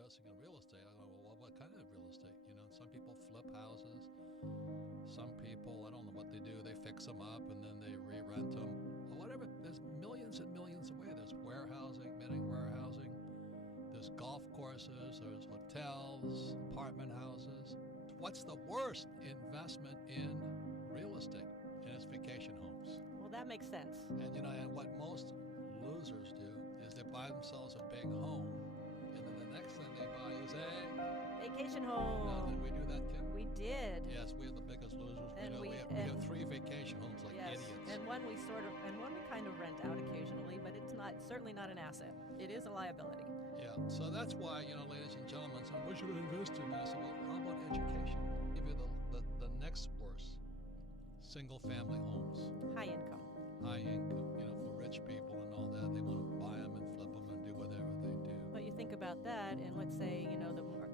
investing in real estate. I go, well, what kind of real estate? Some people flip houses. Some people, I don't know what they do. They fix them up and then they re-rent them. Or whatever. There's millions and millions of ways. There's warehousing, mini warehousing. There's golf courses. There's hotels, apartment houses. What's the worst investment in real estate? And it's vacation homes. Well, that makes sense. And what most losers do is they buy themselves a big home, and then the next thing they buy is a vacation home. Did we do that, Kim? We did. Yes, we are the biggest losers. We have 3 vacation homes like idiots. And one we kind of rent out occasionally, but it's certainly not an asset. It is a liability. Yeah. So that's why, ladies and gentlemen, so what should I invest in? I said, well, how about education? I'll give you the next worst. Single family homes. High income, for rich people and all that. They want to buy them and flip them and do whatever they do. But you think about that, and let's say,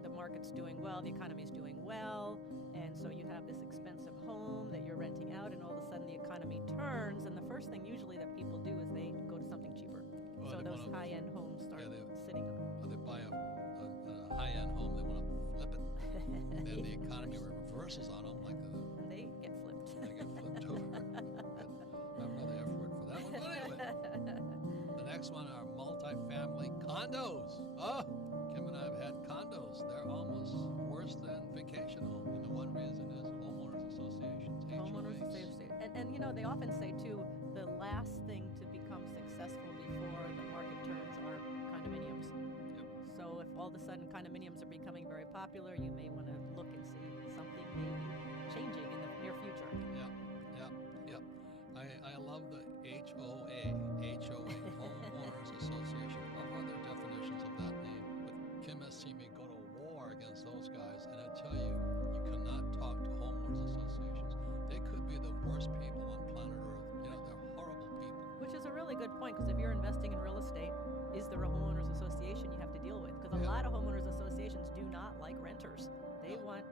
the market's doing well, the economy's doing well, and so you have this expensive home that you're renting out, and all of a sudden the economy turns, and the first thing usually that people do is they go to something cheaper. Well, so those high-end homes start sitting up. Or they buy a high-end home, they want to flip it. Then the economy reverses on them and they get flipped. They get flipped over. I have another F word for that one. But anyway, the next one are multifamily condos. Oh, Kim and I have had condos. They're almost worse than vacation home. And the one reason is homeowners associations, Homeowners associations. And they often say, too, the last thing to become successful before the market turns are condominiums. Yep. So if all of a sudden condominiums are becoming very popular, you may want to look and see something maybe changing in the near future. Yep. I love the HOA, Homeowners Association. I love other definitions of that name. But Kim has seen me go to war against those guys, and I tell you, you cannot talk to homeowners associations. They could be the worst people on planet Earth. They're horrible people. Which is a really good point, because if you're investing in real estate, is there a homeowners association you have to deal with? Because a lot of homeowners associations do not like renters. They want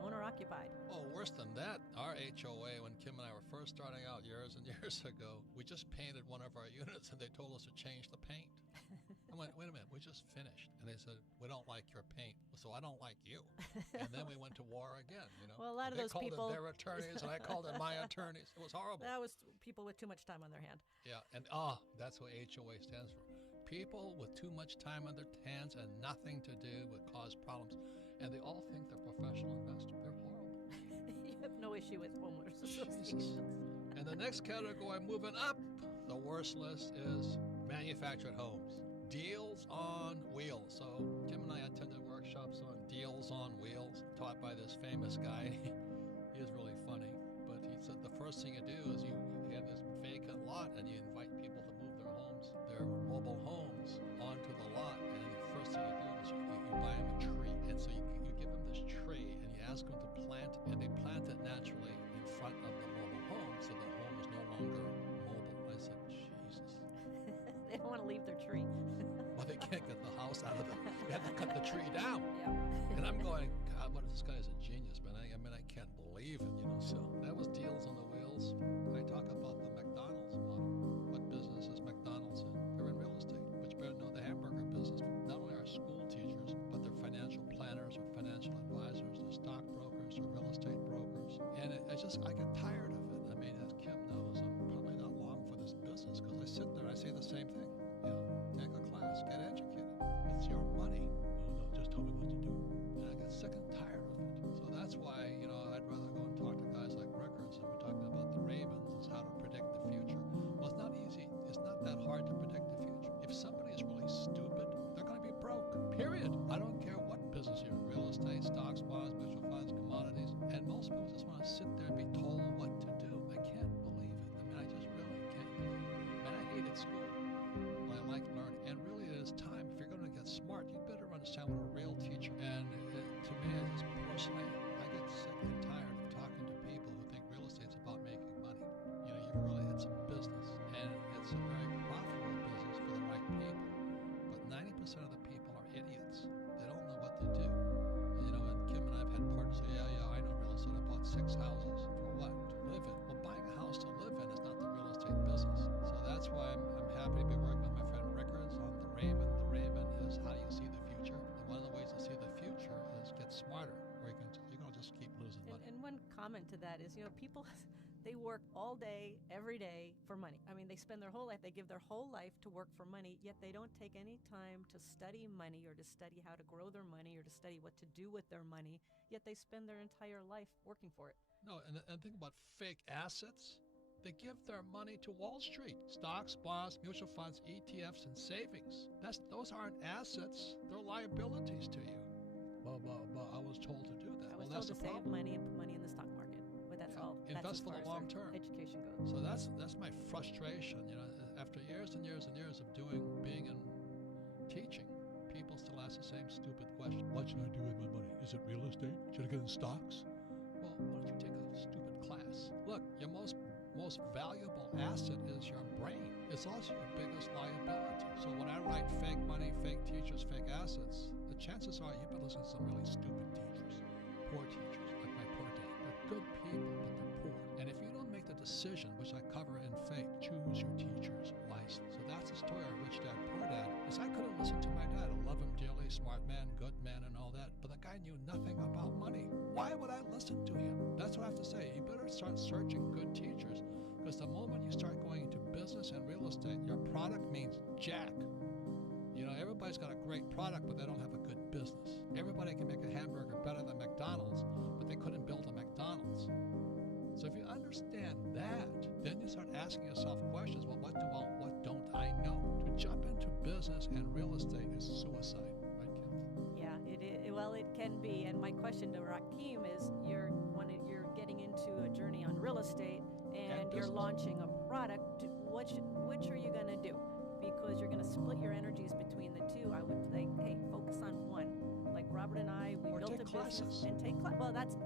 owner occupied. Oh, worse than that, our HOA, when Kim and I were first starting out years and years ago, we just painted one of our units and they told us to change the paint. I went, wait a minute, we just finished. And they said, we don't like your paint, so I don't like you. And then we went to war again, Well, a lot of those people... They called it their attorneys and I called it my attorneys. It was horrible. That was people with too much time on their hand. Yeah, and that's what HOA stands for. People with too much time on their hands and nothing to do would cause problems. And they all think they're professional investors. They're horrible. You have no issue with homeowners associations. And the next category moving up the worst list is manufactured homes. Deals on wheels. So Kim and I attended workshops on deals on wheels taught by this famous guy. He is really funny. But he said the first thing you do is you have this vacant lot and you invite people to move their homes, their mobile homes, onto the lot. And the first thing you do is you buy them a tree. And so you give them this tree and you ask them to plant, and they plant it naturally in front of the mobile home so the home is no longer mobile. I said, Jesus. They don't want to leave their tree. Well, they can't get the house out of it. You have to cut the tree down. Yeah. And I'm going, God, this guy is a genius, man. I can't believe it, So that was deals on the wheels. I talk about the McDonald's model. What business is McDonald's in? They're in real estate. But you better know the hamburger business. Not only are school teachers, but they're financial planners or financial advisors. They're stockbrokers or real estate brokers. And I get tired of it. As Kim knows, I'm probably not long for this business because I sit there and I say the same thing. Take a class, get educated. It's your money. No, just tell me what to do. And I get sick and tired of it. So that's why, I'd rather go and talk to guys like Rickards, and we're talking about the Ravens, is how to predict the future. Well, it's not easy. It's not that hard to predict the future. If somebody is really stupid, they're going to be broke, period. I don't care what business you're in, real estate, stocks, bonds, mutual funds, commodities. And most people just want to sit there and be told what to do. I can't believe it. I just really can't believe it. I hated school. I like learning. And really, it is time. If you're going to get smart, you better understand what a real teacher. And to me, I just personally, I get sick and tired of talking to people who think real estate's about making money. It's a business. And it's a very profitable business for the right people. But 90% of the people are idiots. They don't know what to do. And Kim and I have had partners say, yeah, I know real estate. I bought 6 houses. For what? To live in. Well, buying a house to live in is not the real estate business. So that's why I'm happy to be working with my friend Rickards on the Raven. The Raven is how do you see the future? And one of the ways one comment to that is, people, they work all day, every day for money. I mean, they spend their whole life, they give their whole life to work for money, yet they don't take any time to study money or to study how to grow their money or to study what to do with their money, yet they spend their entire life working for it. No, and think about fake assets. They give their money to Wall Street. Stocks, bonds, mutual funds, ETFs, and savings. Those aren't assets. They're liabilities to you. But I was told to do that. I was that's told to the save problem. money and put money in the stock market. But that's all. Invest that's as for far the as long their term. Education goes. So that's my frustration. After years and years and years of being in teaching, people still ask the same stupid question. What should I do with my money? Is it real estate? Should I get in stocks? Well, why don't you take a stupid class? Look, your most valuable asset is your brain. It's also your biggest liability. So when I write fake money, fake teachers, fake assets, the chances are you've been listening to some really stupid teachers, poor teachers, like my poor dad. They're good people, but they're poor. And if you don't make the decision, which I cover in Fake, choose your teachers wisely. So that's the story of Rich Dad, Poor Dad, is I could have listened to my dad. I love him dearly, smart man, good man, and all that, but the guy knew nothing about money. Why would I listen to him? That's what I have to say. You better start searching good teachers, because the moment you start going into business and real estate, your product means jack. Everybody's got a great product, but they don't have a good business. Everybody can make a hamburger better than McDonald's, but they couldn't build a McDonald's. So if you understand that, then you start asking yourself questions. Well, what don't I know? To jump into business and real estate is suicide, right, Kim? Yeah, it is. Well, it can be. And my question to Rakim is, you're getting into a journey on real estate and you're launching a product. Which are you going to do? Because you're going to split your energies between the two. I would say, hey, focus on one. Like Robert and I, we built a business and take classes. Well, that's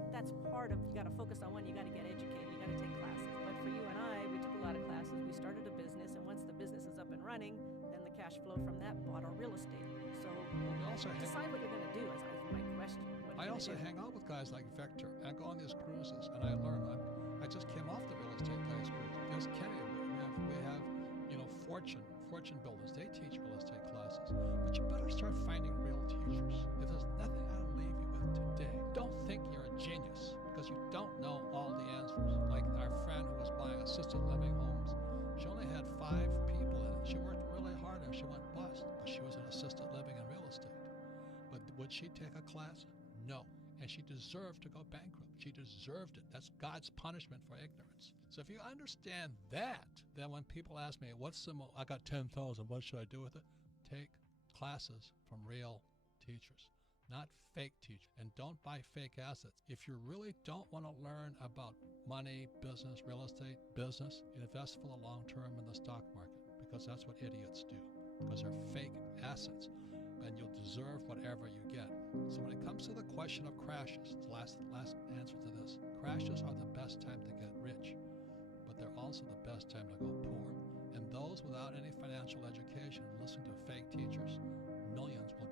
part of, you got to focus on one. You got to get educated. You got to take classes. But for you and I, we took a lot of classes. We started a business, and once the business is up and running, then the cash flow from that bought our real estate. So we also decide what you're going to do is my question. I also hang out with guys like Vector. I go on these cruises and I learn. I just came off the real estate guys cruise. There's Kenny. We have fortune builders. They teach real estate classes. But you better start finding real teachers. If there's nothing I'll leave you with today, don't think you're a genius because you don't know all the answers. Like our friend who was buying assisted living homes, she only had 5 people in it. She worked really hard and she went bust, but she was in assisted living and real estate. But would she take a class? No. And she deserved to go bankrupt. She deserved it. That's God's punishment for ignorance. So if you understand that, then when people ask me, I got 10,000, what should I do with it? Take classes from real teachers, not fake teachers. And don't buy fake assets. If you really don't want to learn about money, business, real estate, business, invest for the long term in the stock market, because that's what idiots do, because they're fake assets. And you'll deserve whatever you get. So when it comes to the question of crashes, the last answer to this, crashes are the best time to get rich, but they're also the best time to go poor. And those without any financial education listen to fake teachers, millions will